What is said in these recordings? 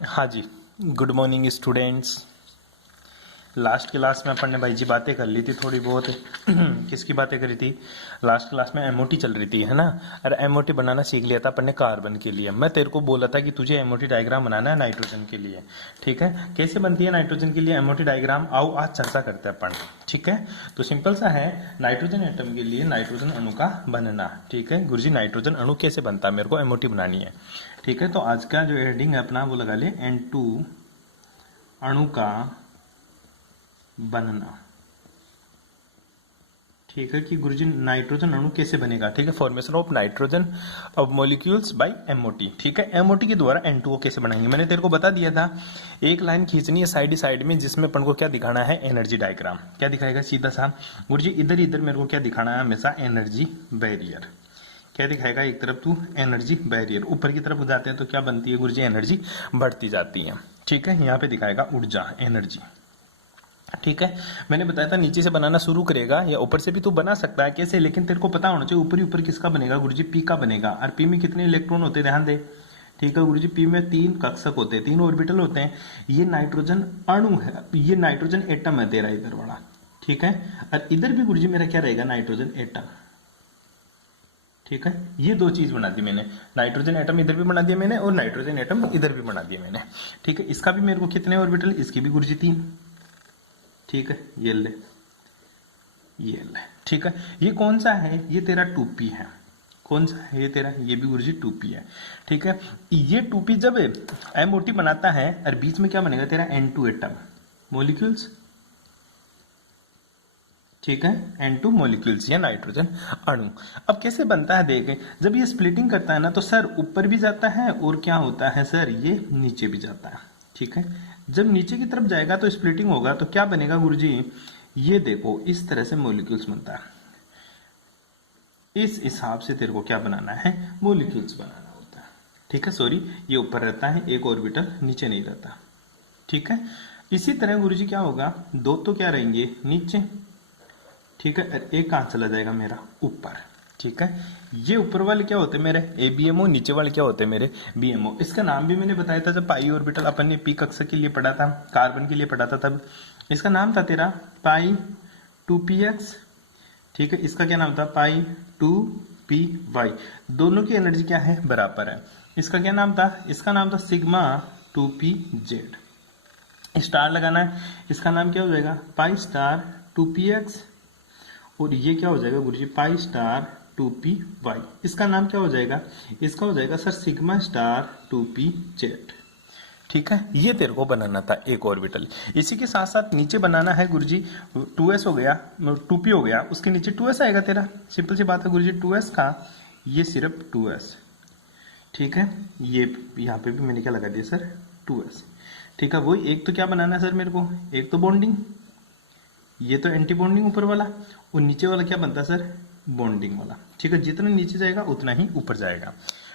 हाँ जी। Good morning students. Last class में अपन ने भाई जी बातें कर ली थी थोड़ी बहुत। किसकी बातें करी थी? लास्ट क्लास में एमओटी चल रही थी, है ना। और एमओटी बनाना सीख लिया था अपन ने कार्बन के लिए। मैं तेरे को बोला था कि तुझे एमओटी डायग्राम बनाना है नाइट्रोजन के लिए। ठीक है, कैसे बनती है नाइट्रोजन के लिए एमओटी डायग्राम, आओ आज चर्चा करते हैं अपन। ठीक है, तो सिंपल सा है, नाइट्रोजन एटम के लिए नाइट्रोजन अणु का बनना। ठीक है गुरुजी, नाइट्रोजन अणु कैसे बनता है, मेरे को एमओटी बनानी है। ठीक है, तो आज का जो हेडिंग है अपना वो लगा ले, N2 अणु का बनना। ठीक है कि गुरुजी नाइट्रोजन अणु कैसे बनेगा। ठीक है, formation of nitrogen of molecules by MOT. ठीक है, एमओटी के द्वारा N2O कैसे बनाएंगे, मैंने तेरे को बता दिया था। एक लाइन खींचनी है साइड साइड में, जिसमें अपन को क्या दिखाना है, एनर्जी डायग्राम। क्या दिखाएगा सीधा सा गुरुजी, इधर इधर मेरे को क्या दिखाना है हमेशा, एनर्जी बैरियर। क्या दिखाएगा, एक तरफ तू एनर्जी बैरियर, ऊपर की तरफ जाते हैं तो क्या बनती है गुरुजी, एनर्जी बढ़ती जाती है। ठीक है, यहाँ पे दिखाएगा ऊर्जा, एनर्जी। ठीक है, मैंने बताया था नीचे से बनाना शुरू करेगा या ऊपर से भी तू बना सकता है, कैसे, लेकिन तेरे को पता होना चाहिए ऊपर ही ऊपर किसका बनेगा गुरुजी, पी का बनेगा। और पी में कितने इलेक्ट्रॉन होते हैं ध्यान दे। ठीक है गुरुजी, पी में 3 कक्षक होते हैं, 3 ऑर्बिटल होते हैं। ये नाइट्रोजन अणु है, ये नाइट्रोजन एटम है तेरा इधर वाला। ठीक है, और इधर भी गुरुजी मेरा क्या रहेगा, नाइट्रोजन एटम। ठीक है, ये दो चीज बना दी मैंने, नाइट्रोजन एटम इधर भी बना दिया मैंने और नाइट्रोजन एटम इधर भी बना दिया मैंने। ठीक है, इसका भी मेरे को कितने ऑर्बिटल, इसकी भी गुरुजी 3। ठीक है, ये ले, ये ले। ठीक है, ये कौन सा है, ये तेरा 2p है। कौन सा है ये तेरा, ये भी गुरुजी 2p है। ठीक है, ये 2p जब एमओटी बनाता है और बीच में क्या बनेगा तेरा, N2 एटम मॉलिक्यूल्स। ठीक है, N2 मॉलिक्यूल्स या नाइट्रोजन अणु। अब कैसे बनता है देखें, जब ये स्प्लिटिंग करता है ना तो सर ऊपर भी जाता है और क्या होता है सर, ये नीचे भी जाता है। ठीक है, जब नीचे की तरफ जाएगा तो स्प्लिटिंग होगा तो क्या बनेगा गुरुजी, ये देखो इस तरह से मॉलिक्यूल्स बनता है। इस हिसाब से तेरे को क्या बनाना है, मॉलिक्यूल्स बनाना होता है। ठीक है, सॉरी ये ऊपर रहता है, एक ऑर्बिटल नीचे नहीं रहता। ठीक है, इसी तरह गुरुजी क्या होगा, दो तो क्या रहेंगे नीचे। ठीक है, एक कहां चला जाएगा मेरा, ऊपर। ठीक है, ये ऊपर वाले क्या होते हैं मेरे, एबीएमओ, नीचे वाले क्या होते हैं मेरे, बीएमओ। इसका नाम भी मैंने बताया था जब पाई ऑर्बिटल अपन ने पी कक्षा के लिए पढ़ा था, कार्बन के लिए पढ़ा था, तब इसका नाम था तेरा पाई 2px। ठीक है, इसका क्या नाम था, पाई 2py। दोनों की एनर्जी क्या है, बराबर है। इसका क्या नाम था, इसका नाम था सिग्मा 2pz। स्टार लगाना है, इसका नाम क्या हो जाएगा, पाई स्टार 2px। और ये क्या हो जाएगा गुरुजी, पाई स्टार 2py। इसका नाम क्या हो जाएगा, इसका हो जाएगा सर सिग्मा स्टार 2pz। ठीक है, ये तेरे को बनाना था एक ऑर्बिटल। इसी के साथ साथ नीचे बनाना है गुरुजी, 2s हो गया, 2p हो गया, उसके नीचे 2s आएगा तेरा। सिंपल सी बात है गुरुजी, 2s का ये सिर्फ 2s। ठीक है, ये यहाँ पे भी मैंने क्या लगा दिया सर, 2s। ठीक है, वही एक तो क्या बनाना है सर मेरे को, एक तो बॉन्डिंग, ये तो एंटी बॉन्डिंग ऊपर वाला, और नीचे वाला क्या बनता है सर, बॉन्डिंग वाला। ठीक है, जितना नीचे जाएगा उतना ही ऊपर जाएगा।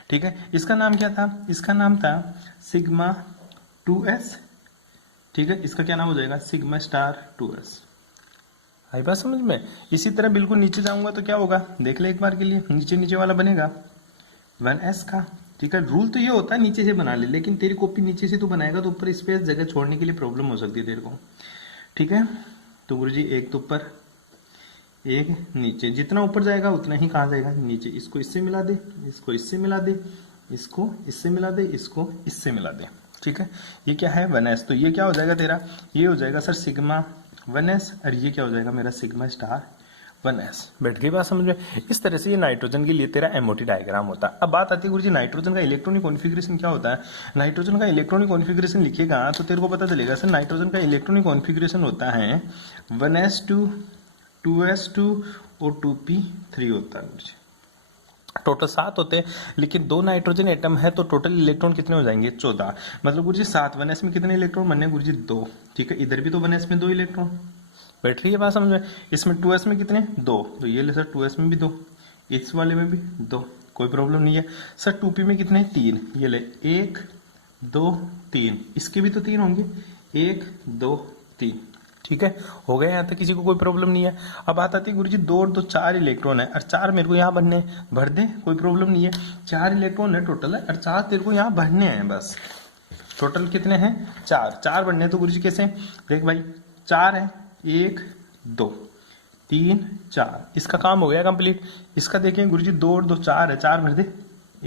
ठीक है, इसका नाम क्या था, इसका नाम था सिग्मा 2s। ठीक है, इसका क्या नाम हो जाएगा, सिग्मा स्टार 2s। आई बात समझ में। इसी तरह बिल्कुल नीचे जाऊंगा तो क्या होगा, देख ले एक बार के लिए, नीचे नीचे वाला बनेगा 1s का। ठीक है, रूल तो ये होता है नीचे से बना ले, लेकिन तेरी कॉपी नीचे से तू बनाएगा तो ऊपर स्पेस जगह छोड़ने के लिए प्रॉब्लम हो सकती है तेरे को। ठीक है, तो गुरुजी एक तो ऊपर एक नीचे, जितना ऊपर जाएगा उतना ही कहाँ जाएगा, नीचे। इसको इससे मिला दे, इसको इससे मिला दे, इसको इससे मिला दे, इसको इससे मिला दे। ठीक है, ये क्या है 1s, तो ये क्या हो जाएगा तेरा, ये हो जाएगा सर सिग्मा 1s, और ये क्या हो जाएगा मेरा सिग्मा स्टार 1s। बैठ गई बात समझ में। इस तरह से ये नाइट्रोजन के लिए तेरा एमओटी डायग्राम होता है। अब बात आती है गुरुजी नाइट्रोजन का इलेक्ट्रॉनिक कॉन्फ़िगरेशन क्या होता है। नाइट्रोजन का इलेक्ट्रॉनिक कॉन्फ़िगरेशन लिखिएगा तो तेरे को पता चलेगा सर, नाइट्रोजन का इलेक्ट्रॉनिक कॉन्फ़िगरेशन होता है 1s2 2s2 और 2p3 होता है गुरुजी। टोटल 7 होते हैं, लेकिन 2 नाइट्रोजन एटम है तो टोटल इलेक्ट्रॉन कितने हो जाएंगे, 14। मतलब गुरुजी 7, 1s में कितने इलेक्ट्रॉन बनने गुरुजी 2। ठीक है, इधर भी तो 1s में 2 इलेक्ट्रॉन। बैठ रही है बात समझ में। इसमें 2s में कितने, 2, तो ये ले सर 2s में भी 2, इस वाले में भी 2, कोई प्रॉब्लम नहीं है। सर 2p में कितने, 3, ये ले 1 2 3, इसके भी तो 3 होंगे, 1 2 3। ठीक है, हो गया यहाँ तक, किसी को कोई प्रॉब्लम नहीं है। अब बात आती है गुरुजी 2 और 2 4 इलेक्ट्रॉन है, और 4 मेरे को यहाँ भरने, भर दे, कोई प्रॉब्लम नहीं है। 4 इलेक्ट्रॉन है टोटल है, और 4 तेरे को यहाँ भरने हैं बस। टोटल कितने हैं 4, 4 बनने तो गुरुजी कैसे, देख भाई 4 है, 1 2 3 4, इसका काम हो गया कंप्लीट। इसका देखें गुरुजी 2 और 2 4 है, 4 भर दे,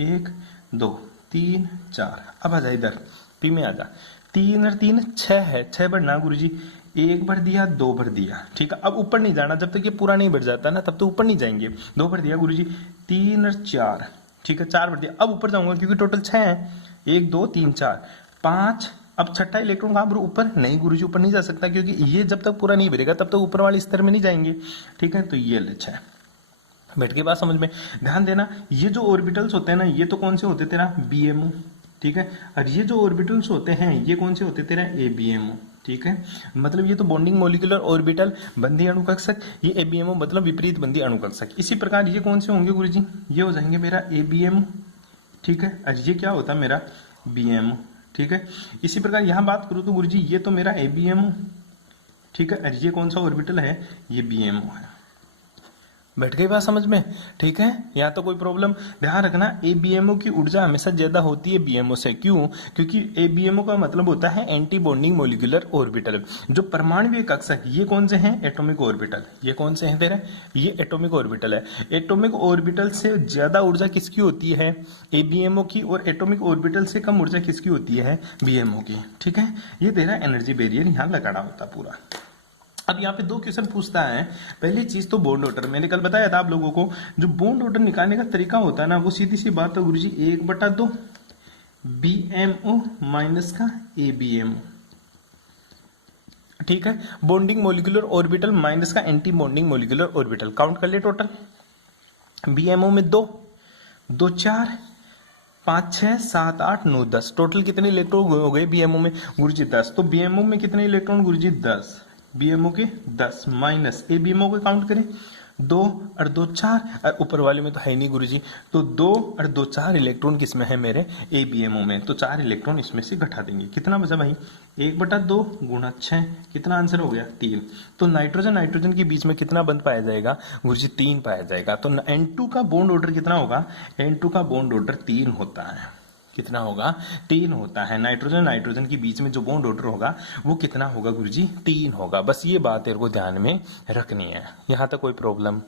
1 2 3 4। अब आ जा इधर पी में आ जा, 3 और 3 6 है, 6 भरना गुरुजी, 1 भर दिया 2 भर दिया, ठीक है। अब ऊपर नहीं जाना, जब तक ये पूरा नहीं भर जाता ना तब तक ऊपर नहीं जाएंगे। 2 भर दिया गुरुजी, 3 और 4, ठीक है 4 भर दिया। अब ऊपर जाऊंगा क्योंकि टोटल 6 है, 1 2 3 4 5। अब छठा इलेक्ट्रॉन कहाँ पर, ऊपर नहीं गुरुजी, ऊपर नहीं जा सकता क्योंकि ये जब तक पूरा नहीं भरेगा तब तक ऊपर वाले स्तर में नहीं जाएंगे, ठीक है। तो ये ले 6 बैठ के बात समझ में, ध्यान देना। ये जो ऑर्बिटल्स होते हैं ना, ये तो कौन से होते तेरा बीएमओ, ठीक है। और ये जो ऑर्बिटल्स होते हैं ये कौन से होते तेरा एबीएमओ, ठीक है। मतलब ये तो बॉन्डिंग मॉलिक्यूलर ऑर्बिटल बंधी अणुकक्षक, ये एबीएमओ मतलब विपरीत बंधी अणुकक्षक। इसी प्रकार ये कौन से होंगे गुरुजी, ये हो जाएंगे मेरा एबीएमओ, ठीक है। और ये क्या होता है मेरा बीएमओ, ठीक है। इसी प्रकार यहां बात करूं तो गुरुजी ये तो मेरा एबीएमओ, ठीक है। और ये कौन सा ऑर्बिटल है, ये बीएमओ है। बैठ गई बात समझ में, ठीक है। यहाँ तो कोई प्रॉब्लम, ध्यान रखना एबीएमओ की ऊर्जा हमेशा ज्यादा होती है बीएमओ से। क्यों, क्योंकि एबीएमओ का मतलब होता है एंटी बॉन्डिंग मॉलिक्यूलर ऑर्बिटल। जो परमाणु कक्षक ये कौन से हैं, एटॉमिक ऑर्बिटल। ये कौन से हैं तेरे, ये एटॉमिक ऑर्बिटल है। एटॉमिक ऑर्बिटल से ज्यादा ऊर्जा किसकी होती है, एबीएमओ की, और एटॉमिक ऑर्बिटल से कम ऊर्जा किसकी होती है, बीएमओ की, ठीक है। ये तेरा एनर्जी बैरियर यहाँ लगाना होता पूरा। अब यहाँ पे 2 क्वेश्चन पूछता है। पहली चीज तो बॉन्ड ऑर्डर, मैंने कल बताया था आप लोगों को, जो बॉन्ड ऑर्डर निकालने का तरीका होता है ना, वो सीधी सी बात है गुरुजी 1/2 बीएमओ माइनस का एबीएमओ, ठीक है। बॉन्डिंग मॉलिक्यूलर ऑर्बिटल माइनस का anti bonding molecular orbital. Count कर ले टोटल, बीएमओ में 2 2 4 5 6 7 8 9 10, टोटल कितने इलेक्ट्रॉन हो गए बीएमओ में गुरुजी 10। तो बीएमओ में कितने इलेक्ट्रॉन गुरुजी 10, बीएमओ के 10 माइनस एबीएमओ को काउंट करें 2 और 2 4, और ऊपर वाले में तो है नहीं गुरुजी, तो 2 और 2 4 इलेक्ट्रॉन किसमें है मेरे एबीएमओ में, तो 4 इलेक्ट्रॉन इसमें से घटा देंगे। कितना बचा भाई, 1/2 गुणा 6, कितना आंसर हो गया 3। तो नाइट्रोजन नाइट्रोजन के बीच में कितना बंध पाया जाएगा गुरुजी 3 पाया जाएगा। तो N2 का बॉन्ड ऑर्डर कितना होगा, N2 का बॉन्ड ऑर्डर 3 होता है। कितना होगा, 3 होता है। नाइट्रोजन नाइट्रोजन के बीच में जो बॉन्ड ऑर्डर होगा वो कितना होगा गुरुजी 3 होगा। बस ये बात तेरे को ध्यान में रखनी है। यहाँ तक कोई प्रॉब्लम,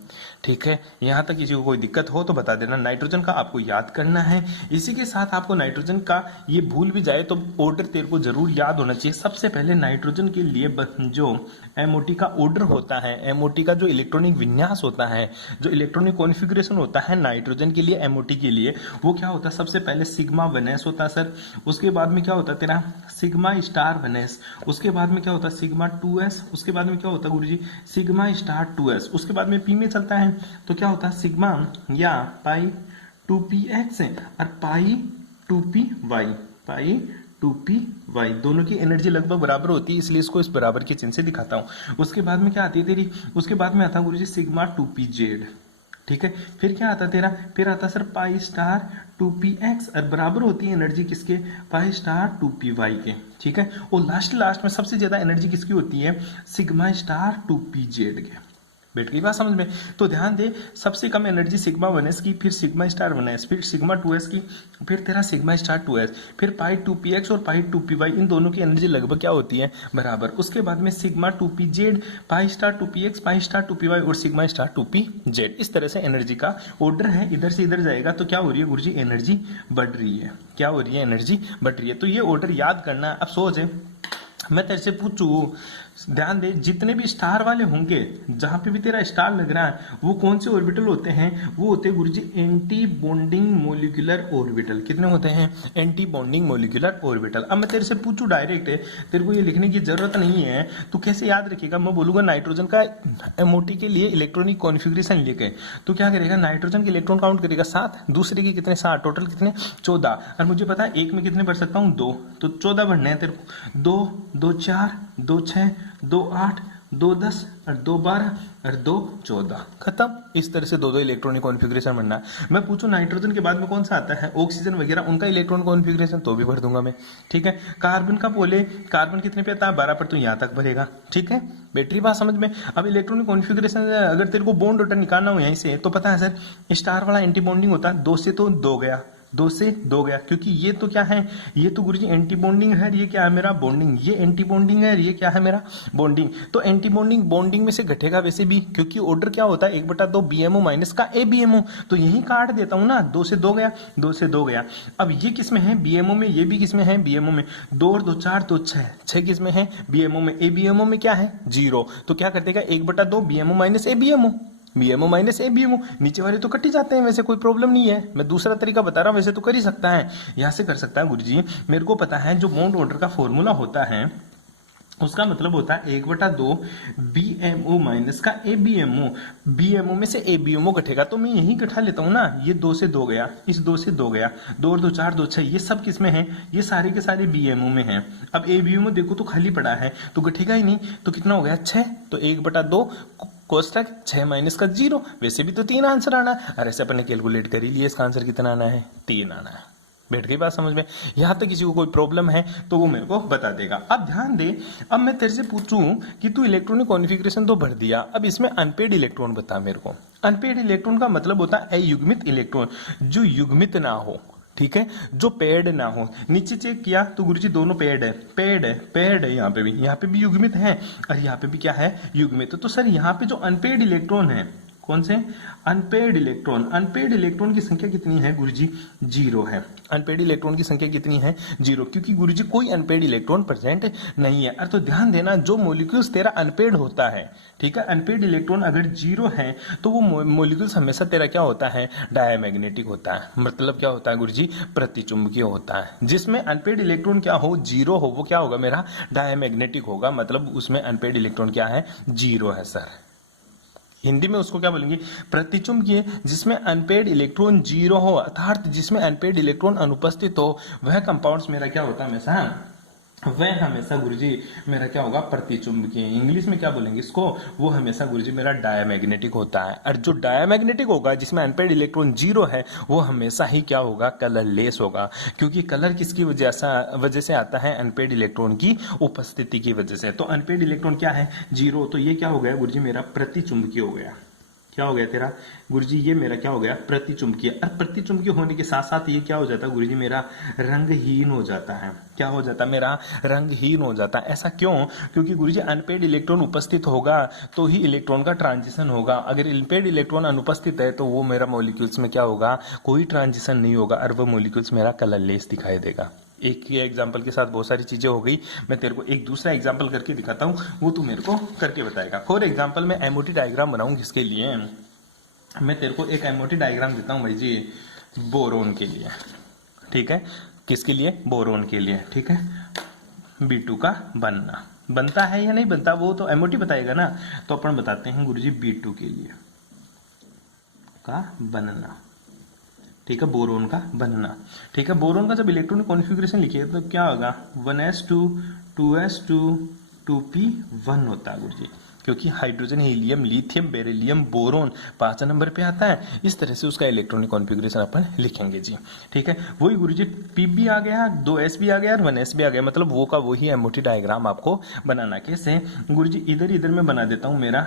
ठीक है। यहाँ तक किसी को कोई दिक्कत हो तो बता देना। नाइट्रोजन का आपको याद करना है। इसी के साथ आपको नाइट्रोजन का ये भूल भी जाए तो ऑर्डर तेरे को जरूर याद होना चाहिए। सबसे पहले नाइट्रोजन के लिए जो एमओटी का ऑर्डर होता है, एमओटी का जो इलेक्ट्रॉनिक विन्यास होता है, जो इलेक्ट्रॉनिक कॉन्फ़िगरेशन होता है नाइट्रोजन के लिए, एमओटी के लिए, वो क्या होता है, सबसे पहले सिग्मा वनेस होता है सर। उसके बाद में क्या होता है तेरा सिग्मा स्टार वनेस। उसके बाद में क्या होता है सिग्मा 2s। उसके बाद में क्या होता है गुरुजी सिग्मा स्टार 2s। उसके बाद में पी में चलता है तो क्या होता है सिग्मा या पाई 2px और पाई 2py, पाई 2py, दोनों की एनर्जी लगभग बराबर होती है, इसलिए इसको इस बराबर के चिन्ह से दिखाता हूं। उसके बाद में क्या आती है तेरी, उसके बाद में आता है गुरुजी सिग्मा 2pz, ठीक है। फिर क्या आता तेरा, फिर आता सर पाई स्टार 2px और बराबर होती है एनर्जी किसके, पाई स्टार 2py के, ठीक है। और लास्ट में सबसे ज्यादा एनर्जी किसकी होती है, सिग्मा स्टार 2pz के। बैठ गई बात समझ में। तो ध्यान दे, सबसे कम एनर्जी सिग्मा 1s की, फिर सिग्मा स्टार 1s, फिर सिग्मा 2s की, फिर तेरा सिग्मा स्टार 2s, फिर पाई 2px और पाई 2py, इन दोनों की एनर्जी लगभग क्या होती है, बराबर। उसके बाद में sigma 2pz, pi star 2px, pi star 2py और सिग्मा स्टार 2pz। इस तरह से एनर्जी का ऑर्डर है। इधर से इधर जाएगा तो क्या हो रही है गुरुजी, एनर्जी बढ़ रही है। क्या हो रही है, एनर्जी बढ़ रही है। तो ये ऑर्डर याद करना है। अब सोच है, मैं तेरे से पूछूं, ध्यान दे, जितने भी स्टार वाले होंगे, जहां पे भी तेरा स्टार लग रहा है, वो कौन से ऑर्बिटल होते हैं, वो होते हैं गुरुजी एंटी बॉन्डिंग मॉलिक्यूलर ऑर्बिटल। कितने होते हैं, एंटी बॉन्डिंग मॉलिक्यूलर ऑर्बिटल। अब मैं तेरे से पूछूं डायरेक्ट है, तेरे को ये लिखने की जरूरत नहीं है, तो कैसे याद रखेगा। मैं बोलूंगा नाइट्रोजन का एमओटी के लिए इलेक्ट्रॉनिक कॉन्फ़िगरेशन लिखे, तो क्या करेगा, नाइट्रोजन के इलेक्ट्रॉन काउंट करेगा 7, दूसरे के कितने 7, टोटल कितने 14। और मुझे पता है एक में कितने भर सकता हूँ, 2, तो 14 भरने हैं तेरे को। 2 2 4 2 6 2 8 2 10 और 2 12 और 2 14, खत्म। इस तरह से 2 इलेक्ट्रॉनिक कॉन्फ़िगरेशन बनना है। मैं पूछूं नाइट्रोजन के बाद में कौन सा आता है, ऑक्सीजन वगैरह, उनका इलेक्ट्रॉन कॉन्फ़िगरेशन तो भी भर दूंगा मैं, ठीक है। कार्बन का बोले, कार्बन कितने पे आता है, 12 पर, तो यहां तक भरेगा, ठीक है। बैटरी बात समझ में। अब इलेक्ट्रॉनिक कॉन्फ़िगरेशन अगर तेरे को बॉन्ड ऑर्डर निकालना हो यहीं से, तो पता है सर, स्टार वाला एंटी बॉन्डिंग होता है, 2 से तो 2 गया, 2 से 2 गया, क्योंकि ये तो क्या है, ये तो गुरुजी एंटी बॉन्डिंग है, ये क्या है मेरा बॉन्डिंग, ये एंटी बॉन्डिंग है, ये क्या है मेरा बॉन्डिंग। तो एंटी बॉन्डिंग बॉन्डिंग में से घटेगा वैसे भी, क्योंकि ऑर्डर क्या होता है 1/2 BMO माइनस का ABMO, तो यही काट देता हूं ना, 2 से 2 गया, 2 से 2 गया। अब ये किस में है BMO में, ये भी किस में है BMO में, 2 और 2 4 तो 6, 6 किस में है BMO में, ABMO में क्या है 0, तो क्या कर देगा 1/2 BMO minus ABMO, BMO minus ABMO, नीचे वाले तो कट ही जाते हैं, वैसे कोई प्रॉब्लम नहीं है। मैं दूसरा तरीका बता रहा हूं, वैसे तो कर ही सकता है, यहां से कर सकता है गुरुजी। मेरे को पता है जो बॉन्ड ऑर्डर का फॉर्मूला होता है उसका मतलब होता है 1/2 BMO माइनस का ABMO, BMO में से ABMO घटेगा, तो मैं यही घटा लेता हूं ना, ये 2 से 2 गया, इस 2 से 2 गया, 2 और 2 4 2 6, ये सब किस में है, ये सारे के सारे BMO में हैं। अब ABMO देखो तो खाली पड़ा है, तो घटेगा ही नहीं, तो कितना हो गया 6, तो 1/2 कोष्टक 6 माइनस का 0, वैसे भी तो 3 आंसर आना है, और ऐसे अपन ने कैलकुलेट कर ही लिया, इसका आंसर कितना आना है 3 आना है। बैठ गई बात समझ में। यहां तक किसी को कोई प्रॉब्लम है तो वो मेरे को बता देगा। अब ध्यान दे, अब मैं तेरे से पूछूं कि तू इलेक्ट्रॉनिक कॉन्फ़िगरेशन तो भर दिया, अब इसमें अनपेड इलेक्ट्रॉन बता मेरे को। अनपेड इलेक्ट्रॉन का मतलब होता है अयुग्मित इलेक्ट्रॉन, जो युग्मित ना हो, ठीक है, जो पेड ना हो। नीचे चेक किया तो गुरुजी दोनों पेड है, पेड है, पेड है, यहाँ पे भी युग्मित है और यहाँ पे भी क्या है युग्मित। तो सर यहाँ पे जो अनपेड इलेक्ट्रॉन है, कौन से अनपेड इलेक्ट्रॉन, अनपेड इलेक्ट्रॉन की संख्या कितनी है गुरुजी 0 है। अनपेड इलेक्ट्रॉन की संख्या कितनी है 0, क्योंकि गुरुजी कोई अनपेड इलेक्ट्रॉन प्रेजेंट नहीं है। और तो ध्यान देना, जो मॉलिक्यूल्स तेरा अनपेड होता है, ठीक है, अनपेड इलेक्ट्रॉन अगर 0 है तो वो मॉलिक्यूल्स हमेशा तेरा क्या होता है डायमैग्नेटिक होता है। मतलब क्या होता है गुरुजी प्रतिचुंबकीय होता है। जिसमें अनपेड इलेक्ट्रॉन क्या हो 0 हो, वो क्या होगा मेरा डायमैग्नेटिक होगा, मतलब उसमें अनपेड इलेक्ट्रॉन क्या है 0 है सर। हिंदी में उसको क्या बोलेंगे प्रतिचुंबकीय। जिसमें अनपेड इलेक्ट्रॉन 0 हो, अर्थात जिसमें अनपेड इलेक्ट्रॉन अनुपस्थित हो, वह कंपाउंड्स मेरा क्या होता है हमेशा, वह हमेशा गुरुजी मेरा क्या होगा प्रतिचुंबकीय। इंग्लिश में क्या बोलेंगे इसको, वो हमेशा गुरुजी मेरा डायमैग्नेटिक होता है। और जो डायमैग्नेटिक होगा, जिसमें अनपेड इलेक्ट्रॉन 0 है, वो हमेशा ही क्या होगा कलरलेस होगा, क्योंकि कलर किसकी वजह से आता है अनपेड इलेक्ट्रॉन की उपस्थिति की वजह से। तो अनपेड इलेक्ट्रॉन क्या है 0, तो ये क्या हो गया गुरुजी मेरा प्रतिचुंबकीय हो गया। क्या हो गया तेरा गुरुजी, ये मेरा क्या हो गया प्रतिचुंबकीय। और प्रतिचुंबकीय होने के साथ साथ ये क्या हो जाता है गुरुजी मेरा रंगहीन हो जाता है। क्या हो जाता है मेरा रंगहीन हो जाता है। ऐसा क्यों, क्योंकि गुरुजी अनपेड इलेक्ट्रॉन उपस्थित होगा तो ही इलेक्ट्रॉन का ट्रांजिशन होगा। अगर अनपेड इलेक्ट्रॉन अनुपस्थित है तो वो मेरा मॉलिक्यूल्स में क्या होगा कोई ट्रांजिशन नहीं होगा और वो मॉलिक्यूल्स मेरा कलरलेस दिखाई देगा। एक ही एग्जाम्पल के साथ बहुत सारी चीजें हो गई, मैं तेरे को एक दूसरा एग्जाम्पल करके दिखाता हूँ, वो तू मेरे को करके बताएगा। फॉर एग्जाम्पल मैं एमओटी डायग्राम बनाऊंगी, इसके लिए मैं तेरे को एक एमओटी डायग्राम देता हूँ भाई जी बोरोन के लिए, ठीक है, किसके लिए बोरोन के लिए, ठीक है, B2 का बनता है या नहीं बनता वो तो एमओटी बताएगा ना। तो अपन बताते हैं गुरुजी B2 के लिए का बनना, ठीक है, बोरोन का बनना, ठीक है। बोरोन का जब इलेक्ट्रॉनिक कॉन्फ़िगरेशन लिखिए तो क्या होगा 1s2 2s2 2p1 होता है गुरुजी, क्योंकि hydrogen helium lithium beryllium boron 5 number पे आता है। इस तरह से उसका इलेक्ट्रॉनिक कॉन्फ़िगरेशन अपन लिखेंगे जी, ठीक है। वही गुरुजी p भी आ गया, 2s भी आ गया और 1s भी आ गया, मतलब वो का वही एमओटी डायग्राम आपको बनाना। कैसे गुरुजी, इधर में बना देता हूं मेरा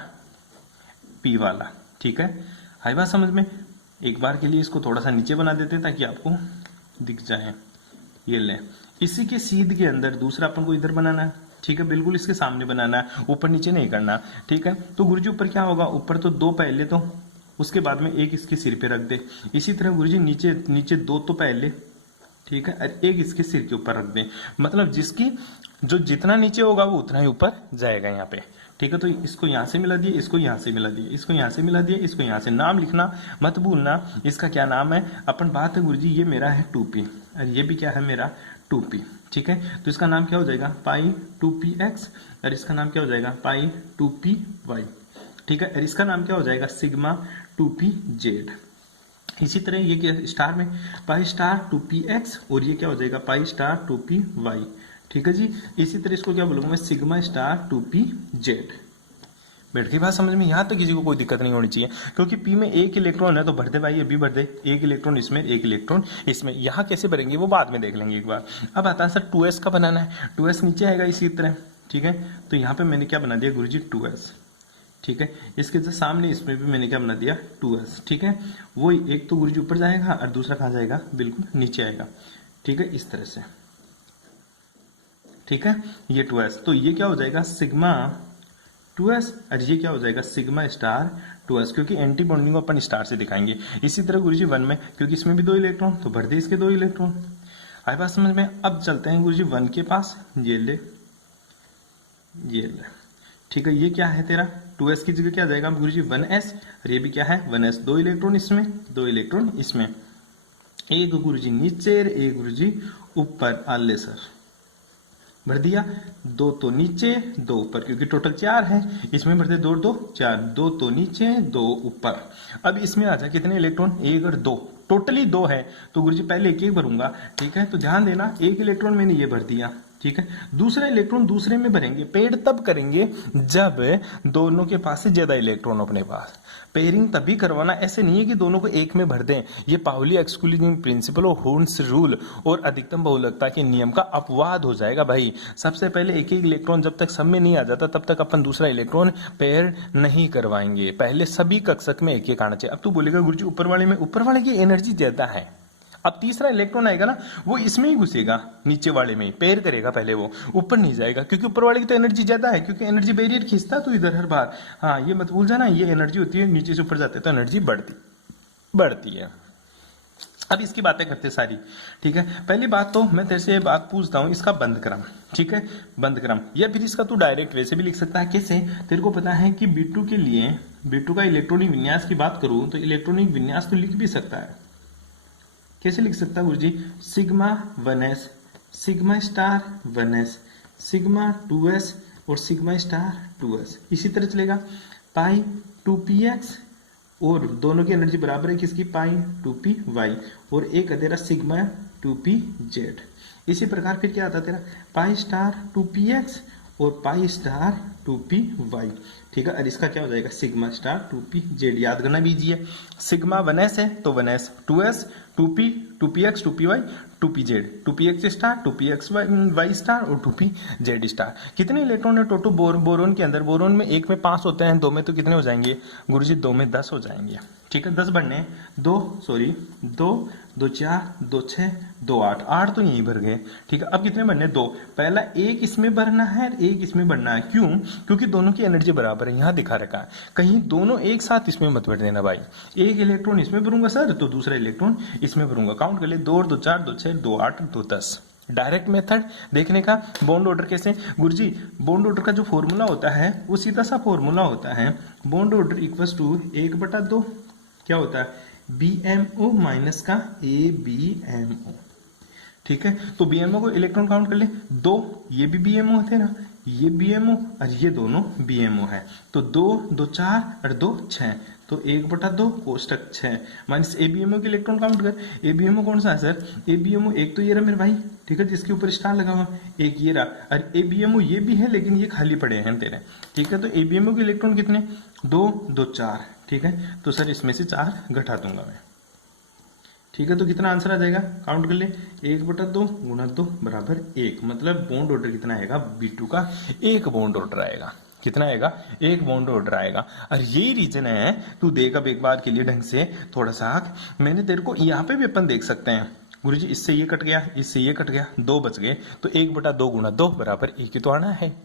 p वाला, ठीक है, आई बात समझ में। एक बार के लिए इसको थोड़ा सा नीचे बना देते हैं ताकि आपको दिख जाए। ये ले, इसी के सीध के अंदर दूसरा अपन को इधर बनाना है, ठीक है, बिल्कुल इसके सामने बनाना है, ऊपर नीचे नहीं करना, ठीक है। तो गुरुजी ऊपर क्या होगा, ऊपर तो 2 पहले, तो उसके बाद में एक इसके सिर पे रख दे। इसी तरह गुरुजी नीचे 2 तो पहले, ठीक है, और एक इसके सिर के ऊपर रख दे। मतलब जिसकी जो जितना नीचे होगा वो उतना ही ऊपर जाएगा यहाँ पे, ठीक है। तो इसको यहां से मिला दिए, इसको यहां से मिला दिए, इसको यहां से मिला दिए, इसको यहां से। नाम लिखना मत भूलना, इसका क्या नाम है अपन बात है गुरुजी, ये मेरा है 2p और ये भी क्या है मेरा 2p, ठीक है। तो इसका नाम क्या हो जाएगा पाई 2px और इसका नाम क्या हो जाएगा पाई 2py, ठीक है। और इसका नाम क्या हो जाएगा सिग्मा 2pz। इसी तरह ये क्या स्टार में पाई स्टार 2px और ये क्या हो जाएगा पाई स्टार 2py, ठीक है जी। इसी तरह इसको क्या बोलूंगा मैं सिग्मा स्टार 2pz। बैठ गई बात समझ में। यहां तक किसी को कोई दिक्कत नहीं होनी चाहिए, क्योंकि p में एक इलेक्ट्रॉन है तो भर दे भाई, अभी भर दे, एक इलेक्ट्रॉन इसमें एक इलेक्ट्रॉन इसमें। यहां कैसे भरेंगे वो बाद में देख लेंगे एक बार। अब आता है सर 2s का बनाना है, 2s नीचे आएगा इसी तरह, ठीक है। तो यहाँ पे मैंने क्या बना दिया गुरुजी 2s, ठीक है। इसके जो सामने इसमें भी मैंने क्या बना दिया 2s, ठीक है। वो एक तो गुरुजी ऊपर जाएगा और दूसरा कहाँ जाएगा, बिल्कुल नीचे आएगा, ठीक है, इस तरह से, ठीक है। ये 2s, तो ये क्या हो जाएगा सिग्मा 2s, और ये क्या हो जाएगा सिग्मा स्टार 2s, क्योंकि एंटी बॉन्डिंग को अपन स्टार से दिखाएंगे। इसी तरह गुरुजी 1 में, क्योंकि इसमें भी 2 इलेक्ट्रॉन, तो भर दे इसके 2 इलेक्ट्रॉन। आई बात समझ में। अब चलते हैं गुरुजी 1 के पास, ये ले, ठीक है। ये क्या है तेरा 2s की जगह क्या आ जाएगा गुरुजी 1s, और ये भी क्या है 1s, 2 इलेक्ट्रॉन इसमें, 2 इलेक्ट्रॉन इसमें, एक गुरुजी नीचे, एक गुरुजी ऊपर, आले सर भर दिया। 2 तो नीचे 2 ऊपर, क्योंकि टोटल 4 है, इसमें भर दे 2 2 4, 2 तो नीचे 2 ऊपर। अब इसमें आ जाए कितने इलेक्ट्रॉन, 1 और 2, टोटली 2 है, तो गुरुजी पहले एक एक भरूंगा, ठीक है। तो ध्यान देना, एक इलेक्ट्रॉन मैंने ये भर दिया, ठीक है। दूसरा इलेक्ट्रॉन दूसरे में भरेंगे, पेड तब करेंगे जब दोनों के पास से ज्यादा इलेक्ट्रॉन अपने पास। पेयरिंग तभी करवाना, ऐसे नहीं है कि दोनों को एक में भर दें। ये पाउली एक्सक्लूजन प्रिंसिपल और हॉर्न्स रूल और अधिकतम बहुलकता के नियम का अपवाद हो जाएगा भाई। सबसे पहले एक एक इलेक्ट्रॉन जब तक सब में नहीं आ जाता तब तक अपन दूसरा इलेक्ट्रॉन पेयर नहीं करवाएंगे, पहले सभी कक्षक में एक एक आना चाहिए। अब तू बोलेगा गुरुजी ऊपर वाले में, ऊपर वाले की एनर्जी ज्यादा है, अब तीसरा इलेक्ट्रॉन आएगा ना, वो इसमें ही घुसेगा, नीचे वाले में पेयर करेगा पहले, वो ऊपर नहीं जाएगा, क्योंकि ऊपर वाले की तो एनर्जी ज्यादा है, क्योंकि एनर्जी बैरियर खींचता तो इधर हर बार। हाँ, ये मत भूल जाना, ये एनर्जी होती है, नीचे से ऊपर जाते तो एनर्जी बढ़ती है। अब इसकी बातें करते सारी, ठीक है। पहली बात तो मैं तेरे से बात पूछता हूं, इसका बंद क्रम, ठीक है, बंद क्रम, या फिर इसका तू डायरेक्ट वैसे भी लिख सकता है। कैसे, तेरे को पता है कि B2 के लिए, B2 का इलेक्ट्रॉनिक विन्यास की बात करूं तो इलेक्ट्रॉनिक विन्यास तो लिख भी सकता है। कैसे लिख सकता है गुरुजी, sigma 1s, sigma star 1s, sigma 2s और सिग्मा स्टार 2s, इसी तरह चलेगा। पाई 2px, और दोनों की एनर्जी बराबर है किसकी, पाई 2py, और एक है तेरा सिग्मा 2pz। इसी प्रकार फिर क्या आता है तेरा, पाई स्टार 2px और पाई स्टार 2py, ठीक है। और इसका क्या हो जाएगा सिग्मा स्टार 2pz, याद करना भी इजी है। सिग्मा 1s है तो 1s, 2s 2p 2px 2py 2pz, 2px star 2pxy star और 2pz स्टार। कितने इलेक्ट्रॉन है टोटल बोरोन के अंदर, बोरोन में एक में 5 होते हैं, 2 में तो कितने हो जाएंगे गुरुजी, 2 में 10 हो जाएंगे, ठीक है। 10 बढ़ने 2 2 2 4 2 6 2 8, 8 तो यहीं भर गए, ठीक है। अब कितने बढ़ने 2, पहला एक इसमें भरना है, एक इसमें भरना है, क्यों, क्योंकि दोनों की एनर्जी बराबर है, यहां दिखा रखा है। कहीं दोनों एक साथ इसमें मत भर देना भाई, एक इलेक्ट्रॉन इसमें भरूंगा सर तो दूसरा इलेक्ट्रॉन इसमें भरूंगा। काउंट कर ले, 2 2 4 2 6 2 8 2 10। डायरेक्ट मेथड देखने का, बॉन्ड ऑर्डर कैसे गुरुजी, बॉन्ड ऑर्डर का जो फॉर्मूला होता है वो सीधा सा फॉर्मूला होता है, बॉन्ड ऑर्डर इक्वल्स टू 1/2 क्या होता है, BMO माइनस का ABMO, ठीक है। तो BMO को इलेक्ट्रॉन काउंट कर ले, 2, ये भी BMO थे ना, ये BMO और ये दोनों BMO है, तो 2 2 4 और 2 6, तो 1/2 कोष्टक 6 माइनस ABMO के इलेक्ट्रॉन काउंट कर। ABMO कौन सा है सर, ABMO एक तो ये रहा मेरे भाई, ठीक है, जिसके ऊपर स्टार लगा हुआ, एक ये रहा, और ABMO ये भी है लेकिन ये खाली पड़े हैं तेरे, ठीक है। तो ABMO के इलेक्ट्रॉन कितने, 2 2 4, ठीक है। तो सर इसमें से 4 घटा दूंगा मैं, ठीक है। तो कितना आंसर आ जाएगा, काउंट कर ले, 1/2 गुणा 2 बराबर 1, मतलब बॉन्ड ऑर्डर कितना आएगा B2 का, एक बॉन्ड ऑर्डर आएगा, कितना आएगा, एक बॉन्ड ऑर्डर आएगा। और यही रीजन है, तू देख अब एक बार के लिए ढंग से थोड़ा सा, मैंने तेरे को यहाँ पे भी अपन देख सकते हैं गुरुजी, इससे ये कट गया, इससे ये कट गया, 2 बच गए, तो 1/2 गुणा 2 बराबर 1 ही तो आना है,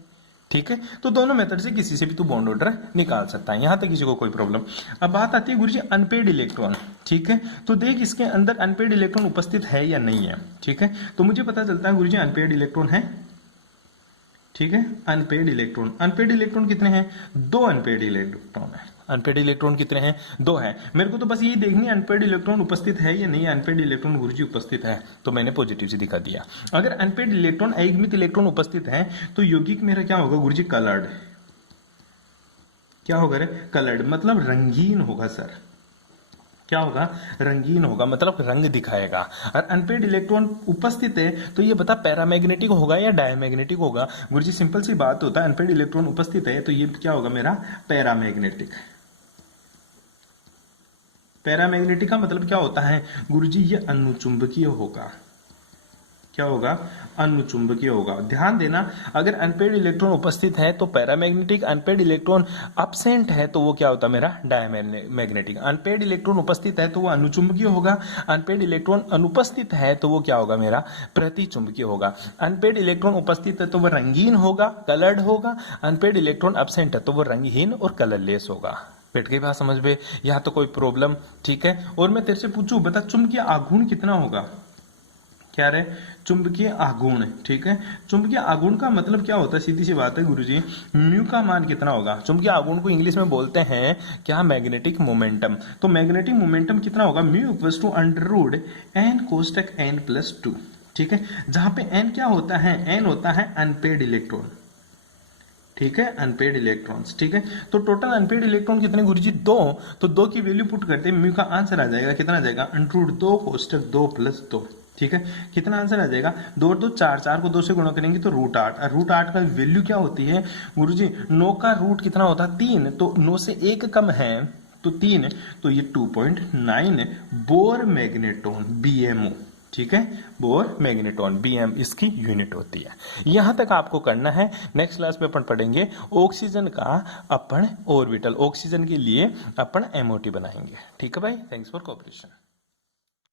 ठीक है। तो दोनों मेथड से किसी से भी तू बॉन्ड ऑर्डर निकाल सकता है, यहां तक किसी को कोई प्रॉब्लम। अब बात आती है गुरुजी अनपेड इलेक्ट्रॉन, ठीक है। तो देख इसके अंदर अनपेड इलेक्ट्रॉन उपस्थित है या नहीं है, ठीक है। तो मुझे पता चलता है गुरुजी अनपेड इलेक्ट्रॉन है, ठीक है। अनपेड इलेक्ट्रॉन कितने हैं, 2 अनपेड इलेक्ट्रॉन है। अनपेड इलेक्ट्रॉन कितने हैं, 2 है। मेरे को तो बस यही देखनी है अनपेड इलेक्ट्रॉन उपस्थित है या नहीं, अनपेड इलेक्ट्रॉन गुरुजी उपस्थित है, तो मैंने पॉजिटिव से दिखा दिया। अगर अनपेड इलेक्ट्रॉन अयुग्मित इलेक्ट्रॉन उपस्थित है तो यौगिक मेरा क्या होगा गुरुजी, कलर्ड, क्या होगा रे, कलर्ड, मतलब रंगीन होगा सर, क्या होगा, रंगीन होगा, मतलब रंग दिखाएगा। और अनपेड इलेक्ट्रॉन उपस्थित है तो ये बता पैरामैग्नेटिक होगा या डायमैग्नेटिक होगा गुरुजी, सिंपल सी बात होता है, अनपेड इलेक्ट्रॉन उपस्थित है तो ये क्या होगा मेरा, पैरामैग्नेटिक। पैरामैग्नेटिक का मतलब क्या होता है गुरुजी, ये अनुचुंबकीय होगा, क्या होगा, अनुचुंबकीय होगा। ध्यान देना, अगर अनपेड इलेक्ट्रॉन उपस्थित है तो पैरामैग्नेटिक, अनपेड इलेक्ट्रॉन अब्सेंट है तो वो क्या होता है मेरा डायमैग्नेटिक। अनपेड इलेक्ट्रॉन उपस्थित है तो वो अनुचुंबकीय होगा, अनपेड इलेक्ट्रॉन अनुपस्थित है तो वो क्या होगा मेरा प्रतिचुंबकीय होगा। अनपेड इलेक्ट्रॉन उपस्थित है तो वो रंगीन होगा, कलर्ड होगा, अनपेड इलेक्ट्रॉन अब्सेंट है तो वो रंगहीन और कलरलेस होगा। बैठ गई बात समझ में, यहाँ तो कोई प्रॉब्लम, ठीक है। और मैं तेरे से पूछूं, बता चुंबकीय आघूर्ण कितना होगा, क्या रे, चुंबकीय आघूर्ण, ठीक है। चुंबकीय आघूर्ण का मतलब क्या होता है, सीधी सी बात है गुरुजी, म्यू का मान कितना होगा। चुंबकीय आघूर्ण को इंग्लिश में बोलते हैं क्या, मैग्नेटिक मोमेंटम। तो मैग्नेटिक मोमेंटम कितना होगा, mu equals to under √ n कोष्टक n+2, ठीक है। जहां पे n क्या होता है, n होता है अनपेड इलेक्ट्रॉन, ठीक है, अनपेड इलेक्ट्रॉन्स, ठीक है। तो टोटल अनपेड इलेक्ट्रॉन कितने गुरुजी, 2। तो 2 की वैल्यू पुट करते हैं, म्यू का आंसर आ जाएगा, कितना आ जाएगा, √2 कोष्टक 2+2, ठीक है। कितना आंसर आ जाएगा, 2 और 2 4, 4 को 2 से गुणा करेंगे तो √8। और √8 का वैल्यू क्या होती है गुरुजी, 9 का रूट कितना होता है, 3। तो 9 से 1 कम है तो 3, तो ये 2.9 बोर मैग्नेटोन, BMO, ठीक है। बोर मैग्नेटोन, BM इसकी यूनिट होती है। यहां तक आपको करना है। नेक्स्ट क्लास में अपन पढ़ेंगे ऑक्सीजन का अपन ऑर्बिटल, ऑक्सीजन के लिए अपन MOT बनाएंगे, ठीक है भाई। Thanks for cooperation.